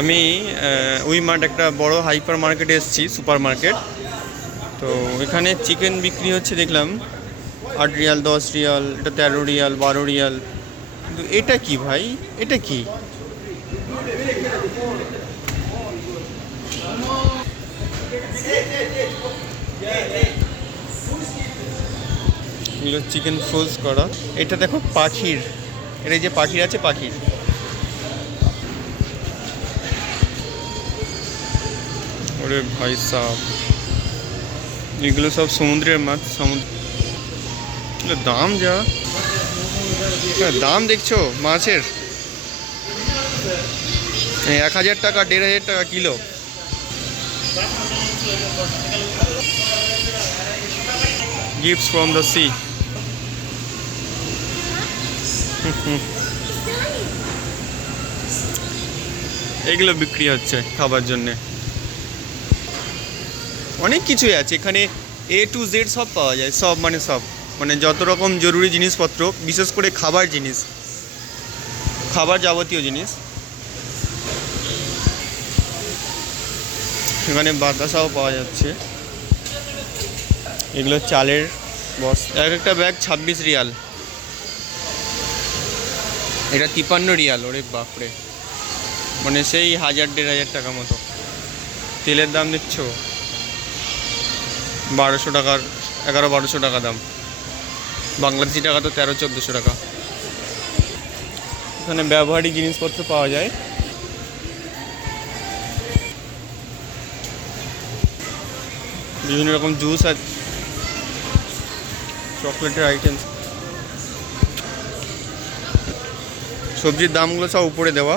আমি উইমার্ট একটা বড় হাইপার মার্কেটে এসেছি, সুপার মার্কেট। তো এখানে চিকেন বিক্রি হচ্ছে দেখলাম 8 রিয়াল, 10 রিয়াল, এটা 13 রিয়াল, 12 রিয়াল। কিন্তু এটা কি ভাই, এটা কি? এগুলো চিকেন ফ্রোজ করা। এটা দেখো পাখির, এটা যে পাখির আছে, পাখির। ওরে ভাই সাহ, এগুলো সব সমুদ্রের মাছ। দাম যা দাম দেখছো মাছের, 1000 টাকা, 1500 টাকা kilo. Gifts from the sea. এগুলো বিক্রি হচ্ছে খাবার জন্যে। অনেক কিছুই আছে এখানে, A to Z সব পাওয়া যায়, সব মানে সব, মানে যত রকম জরুরি জিনিসপত্র, বিশেষ করে খাবার জিনিস, খাবার যাবতীয় জিনিস। এখানে বাতাসাও পাওয়া যাচ্ছে। এগুলো চালের বস, এক একটা ব্যাগ 26 রিয়াল, এটা 53 রিয়াল। ওরে বাপরে, মানে সেই 1000-1500 টাকা মতো। তেলের দাম দিচ্ছ 1200 টাকার, 1100-1200 টাকা দাম। বাংলাদেশি টাকা তো 1300-1400 টাকা। এখানে ব্যবহারিক জিনিসপত্র পাওয়া যায়। বিভিন্ন রকম জুস আর চকলেটের আইটেম। সবজির দামগুলো সব উপরে দেওয়া।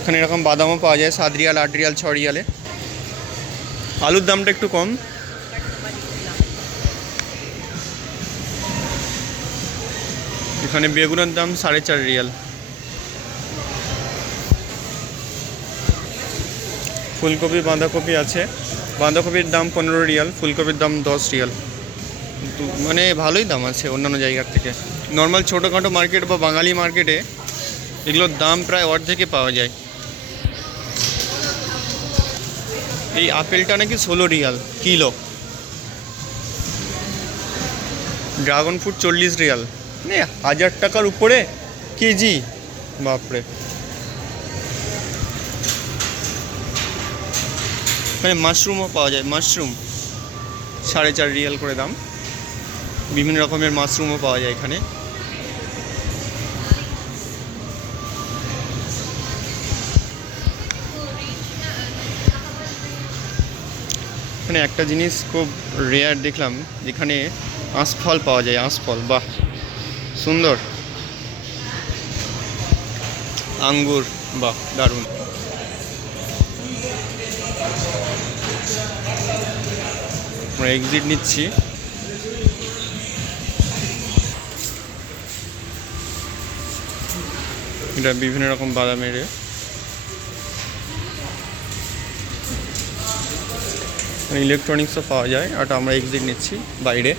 এখানে এরকম বাদামও পাওয়া যায় 7 রিয়াল, 8 রিয়াল, 6 রিয়ালে। আলুর দামটা একটু কম। এখানে বেগুনের দাম 4.5 রিয়াল। ফুলকপি, বাঁধাকপি আছে। বাঁধাকপির দাম 15 রিয়াল, ফুলকপির দাম 10 রিয়াল। মানে ভালোই দাম আছে অন্যান্য জায়গার থেকে। নর্মাল ছোটোখাটো মার্কেট বা বাঙালি মার্কেটে এগুলোর দাম প্রায় অর্ধেকে পাওয়া যায়। এই আপেলটা নাকি 16 Real kilo. Dragon fruit 40 Real, মানে 1000 টাকার উপরে কেজি। বাপরে। এখানে মাশরুমও পাওয়া যায়, মাশরুম 4.5 রিয়াল করে দাম। বিভিন্ন রকমের মাশরুমও পাওয়া যায় এখানে। এখানে একটা জিনিস খুব রেয়ার দেখলাম, যেখানে আঁশফল পাওয়া যায়। আঁশফল, বাহ সুন্দর। আঙ্গুর, বাহ দারুণ। আমরা এক্সিট নিচ্ছি। এটা বিভিন্ন রকম বাদামের। ইলেকট্রনিক্সও পাওয়া যায়। আর আমরা এক্সিট নিচ্ছি বাইরে।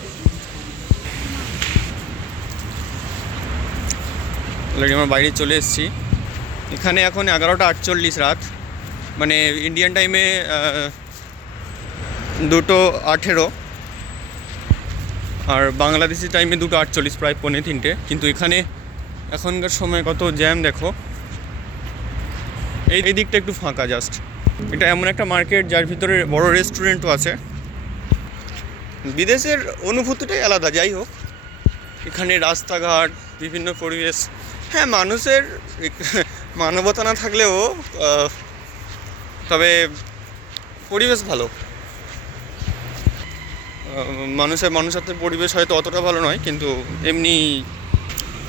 অলরেডি আমরা বাইরে চলে এসেছি। এখানে এখন 11টা 48 রাত, মানে ইন্ডিয়ান টাইমে 2:18, আর বাংলাদেশি টাইমে 2:48, প্রায় 2:45। কিন্তু এখানে এখনকার সময় কত জ্যাম দেখো। এই দিকটা একটু ফাঁকা জাস্ট। এটা এমন একটা মার্কেট যার ভিতরে বড় রেস্টুরেন্টও আছে। বিদেশের অনুভূতিটাই আলাদা। যাই হোক, এখানে রাস্তাঘাট, বিভিন্ন পরিবেশ, হ্যাঁ মানুষের মানবতা না থাকলেও তবে পরিবেশ ভালো। মানুষের পরিবেশ হয়তো অতটা ভালো নয়, কিন্তু এমনি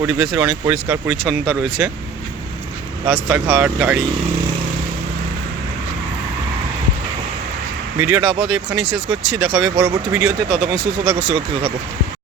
পরিবেশের অনেক পরিষ্কার পরিচ্ছন্নতা রয়েছে, রাস্তাঘাট, গাড়ি। ভিডিওটা আপাতত এখানেই শেষ করছি। দেখা হবে পরবর্তী ভিডিওতে। ততক্ষণ সুস্থ থাকো, সুরক্ষিত থাকো।